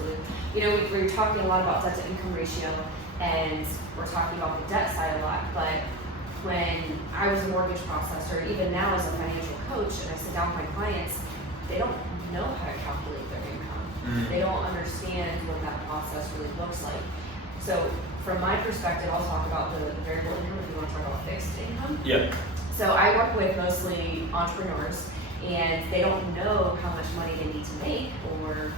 absolutely. You know, we're talking a lot about debt to income ratio, and we're talking about the debt side a lot, but when I was a mortgage processor, even now as a financial coach, and I sit down with my clients, they don't know how to calculate their income. They don't understand what that process really looks like. So from my perspective, I'll talk about the variable income if you want to talk about fixed income. Yeah. So I work with mostly entrepreneurs, and they don't know how much money they need to make or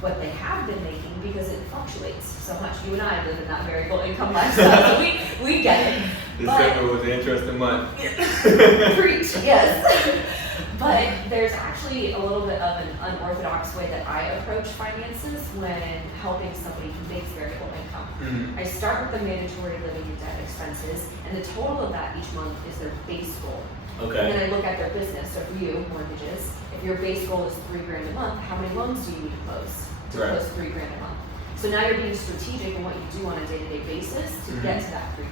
what they have been making because it fluctuates so much. You and I live in that variable income lifestyle, so we get it. December was an interesting month. Preach, yes. But there's actually a little bit of an unorthodox way that I approach finances when helping somebody who makes variable income. I start with the mandatory living and debt expenses, and the total of that each month is their base goal. Okay. And then I look at their business. So for you, mortgages, if your base goal is $3,000 a month, how many loans do you need to close close $3,000 a month? So now you're being strategic in what you do on a day-to-day basis to get to that $3,000.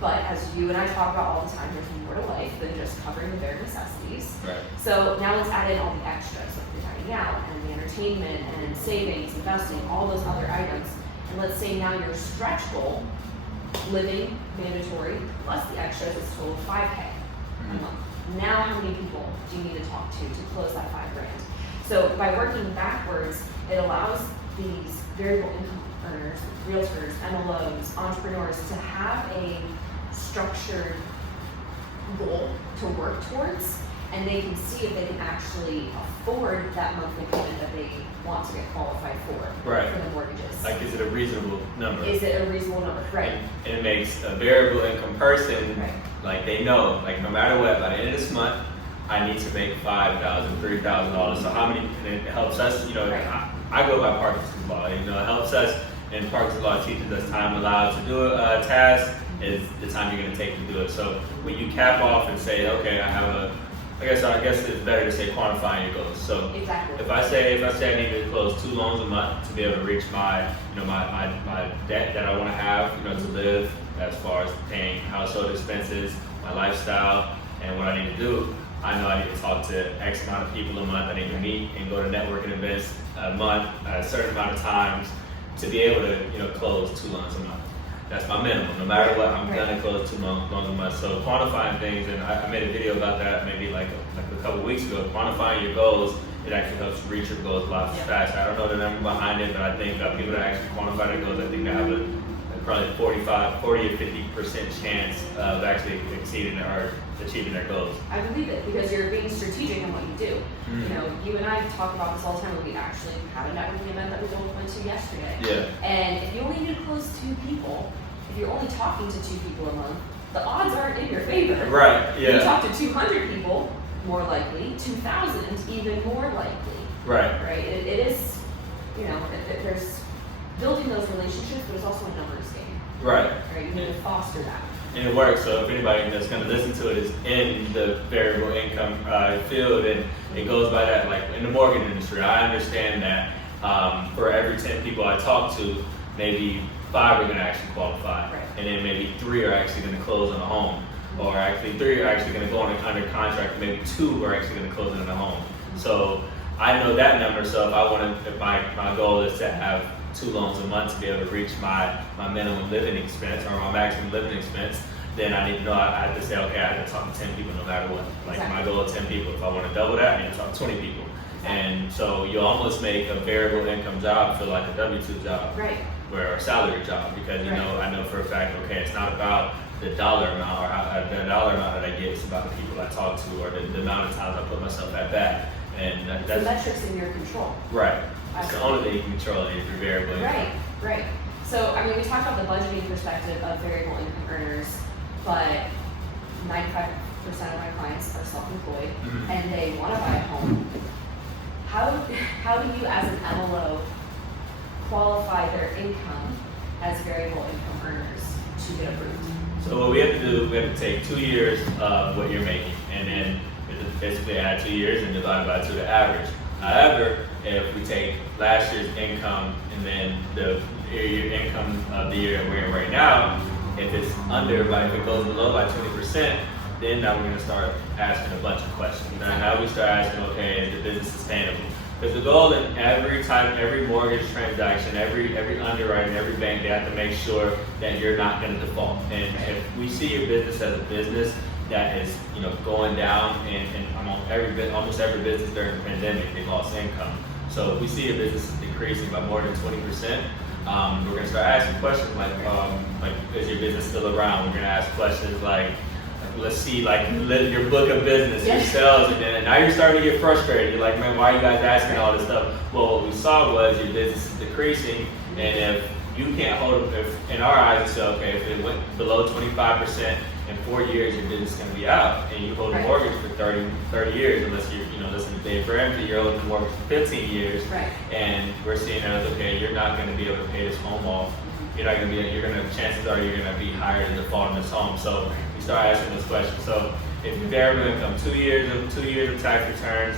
But as you and I talk about all the time, there's more to life than just covering the bare necessities. Right. So now let's add in all the extras, like the dining out and the entertainment and savings, investing, all those other items. And let's say now your stretch goal, living, mandatory, plus the extras is total $5K a month. Now how many people do you need to talk to close that $5,000? So by working backwards, it allows these variable income earners, realtors, MLOs, entrepreneurs to have a structured goal to work towards, and they can see if they can actually afford that monthly payment that they want to get qualified for the mortgages. Like, is it a reasonable number? Is it a reasonable number? Right. And it makes a variable income person, like, they know, like, no matter what, by the end of this month, I need to make $5,000, $3,000. So how many? And it helps us. You know, I go by Parkinson's law. You know, it helps us. And Parkinson's law teaches us time allowed to do a task is the time you're going to take to do it. So when you cap off and say, okay, I have a, I guess it's better to say quantifying your goals. So if I say I need to close 2 loans a month to be able to reach my, you know, my debt that I want to have, you know, to live as far as paying household expenses, my lifestyle, and what I need to do. I know I need to talk to X amount of people a month. I need to meet and go to networking events a month at a certain amount of times to be able to, you know, close 2 loans a month. That's my minimum. No matter what, I'm gonna close 2 loans a month. So quantifying things, and I made a video about that maybe like a couple weeks ago. Quantifying your goals, it actually helps you reach your goals a lot faster. I don't know the number behind it, but I think people that actually quantify their goals, I think they have a probably 40 or 50% chance of actually exceeding or achieving their goals. I believe it because you're being strategic in what you do. You know, you and I talk about this all the time. We actually had a networking event that we both went to yesterday. Yeah. And if you only need to close 2 people, if you're only talking to 2 people a month, the odds aren't in your favor. Right. Yeah. If you talk to 200 people, more likely. 2,000, even more likely. Right. Right. It is. You know, there's building those relationships, but it's also a numbers game. Right. Right. You need to foster that. And it works. So if anybody that's going to listen to it is in the variable income field, and it goes by that, like in the mortgage industry, I understand that for every 10 people I talk to, maybe 5 are going to actually qualify, and then maybe 3 are actually going to close on a home, or actually 3 are actually going to go on under contract, maybe 2 are actually going to close on a home. So I know that number. So if my goal is to have 2 loans a month to be able to reach my minimum living expense or my maximum living expense, then I need to know I have to say, okay, I have to talk to 10 people no matter what. Like my goal is 10 people. If I want to double that, I need to talk to 20 people. And so you almost make a variable income job feel like a W-2 job, or a salary job, because you know, I know for a fact, okay, it's not about the dollar amount or the dollar amount that I get. It's about the people I talk to or the amount of times I put myself at bat. And that's the metrics in your control. Right. It's the only thing you can control is your variable income. Right. So, I mean, we talked about the budgeting perspective of variable income earners, but 95% of my clients are self-employed and they want to buy a home. How do you, as an MLO, qualify their income as variable income earners to get approved? So what we have to do, we have to take 2 years of what you're making, and then we have to basically add 2 years and divide by 2 the average. However, if we take last year's income and then the year income of the year we're in right now, if it's under, if it goes below by 20%, then now we're going to start asking a bunch of questions. Now we start asking, okay, is the business sustainable? Because the goal in every mortgage transaction, every underwriting, every bank, they have to make sure that you're not going to default. And if we see your business as a business that is, going down, and almost every business during the pandemic, they lost income. So if we see your business is decreasing by more than 20%, we're going to start asking questions like, is your business still around? We're going to ask questions like let's see, your book of business, your sales, and then now you're starting to get frustrated. You're like, man, why are you guys asking all this stuff? Well, what we saw was your business is decreasing, and if you can't hold it, if in our eyes, it's okay, if it went below 25%, in 4 years, your business is going to be out, and you hold a mortgage for 30 years, unless you're, listen to Dave Ramsey, you're holding the mortgage for 15 years, and we're seeing that, okay, you're not going to be able to pay this home off. You're not going to be, chances are you're going to be higher to default on this home. So we start asking those questions. So if your variable income, 2 years of tax returns,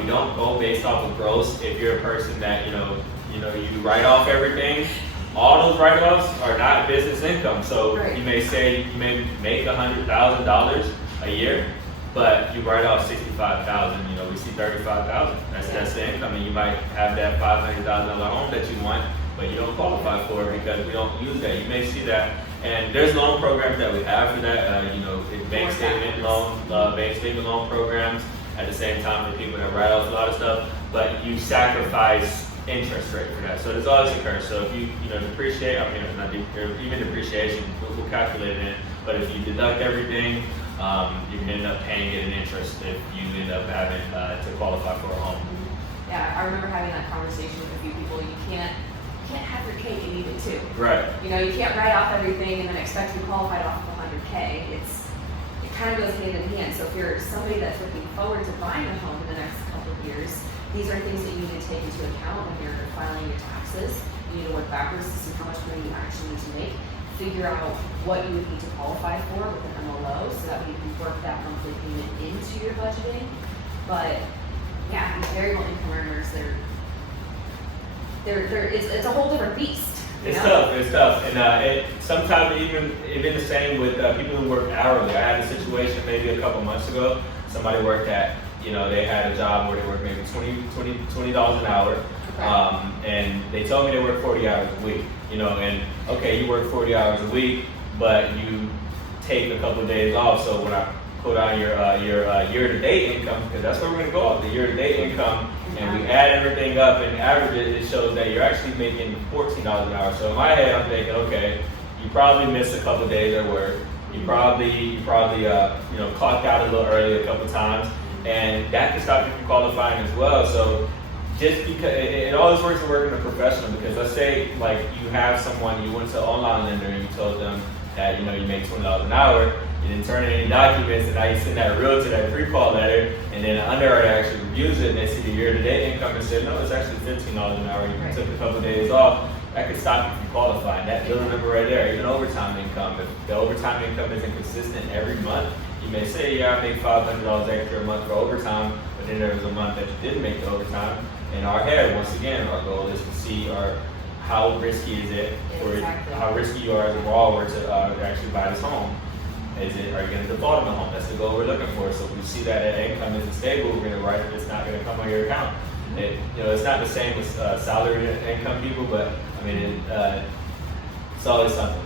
we don't go based off of gross. If you're a person that, you write off everything, all those write-offs are not business income. So you may say you may make $100,000 a year, but you write off $65,000. We see $35,000. That's the income, and you might have that $500,000 home that you want, but you don't qualify for it because we don't use that. You may see that, and there's loan programs that we have for that. Bank statement loan programs at the same time for people that write off a lot of stuff, but you sacrifice interest rate for that. So there's always a curve. So if you depreciate, even depreciation, we'll calculate it in, but if you deduct everything, you can end up paying it in interest if you end up having to qualify for a home. Yeah, I remember having that conversation with a few people. You can't have your cake and eat it too. Right. You can't write off everything and then expect to be qualified off of 100K. It kind of goes hand in hand. So if you're somebody that's looking forward to buying a home in the next couple of years, these are things that you need to take into account when you're filing your taxes. You need to work backwards to see how much money you actually need to make. Figure out what you would need to qualify for with an MLO so that you can work that monthly payment into your budgeting. But yeah, these variable income earners, it's a whole different beast. It's tough, and sometimes even the same with people who work hourly. I had a situation maybe a couple months ago. Somebody worked at, they had a job where they worked maybe $20 an hour, and they told me they work 40 hours a week. And okay, you work 40 hours a week, but you take a couple of days off. So when I put on your year-to-date income, because that's where we're going to go off, the year-to-date income, and we add everything up and average it, it shows that you're actually making $14 an hour. So in my head, I'm thinking, okay, you probably missed a couple of days at work. You probably clocked out a little early a couple times, and that can stop you from qualifying as well. So just because it always works to work in a professional, because let's say you have someone, you went to an online lender and you told them that you make $20 an hour, you didn't turn in any documents, and now you send that realtor that pre-qual letter, and then the underwriter actually reviews it and they see the year-to-date income and say, no, it's actually $15 an hour. You took a couple of days off. That could stop you from qualifying. That little number right there, even overtime income. If the overtime income isn't consistent every month, you may say, yeah, I make $500 extra a month for overtime, but then there was a month that you didn't make the overtime. In our head, once again, our goal is to see how risky is it, or how risky you are as a borrower to actually buy this home. Are you going to default on the home? That's the goal we're looking for. So if we see that income isn't stable, we're going to write it. It's not going to come on your account. It's not the same as salary income people, but it's always something.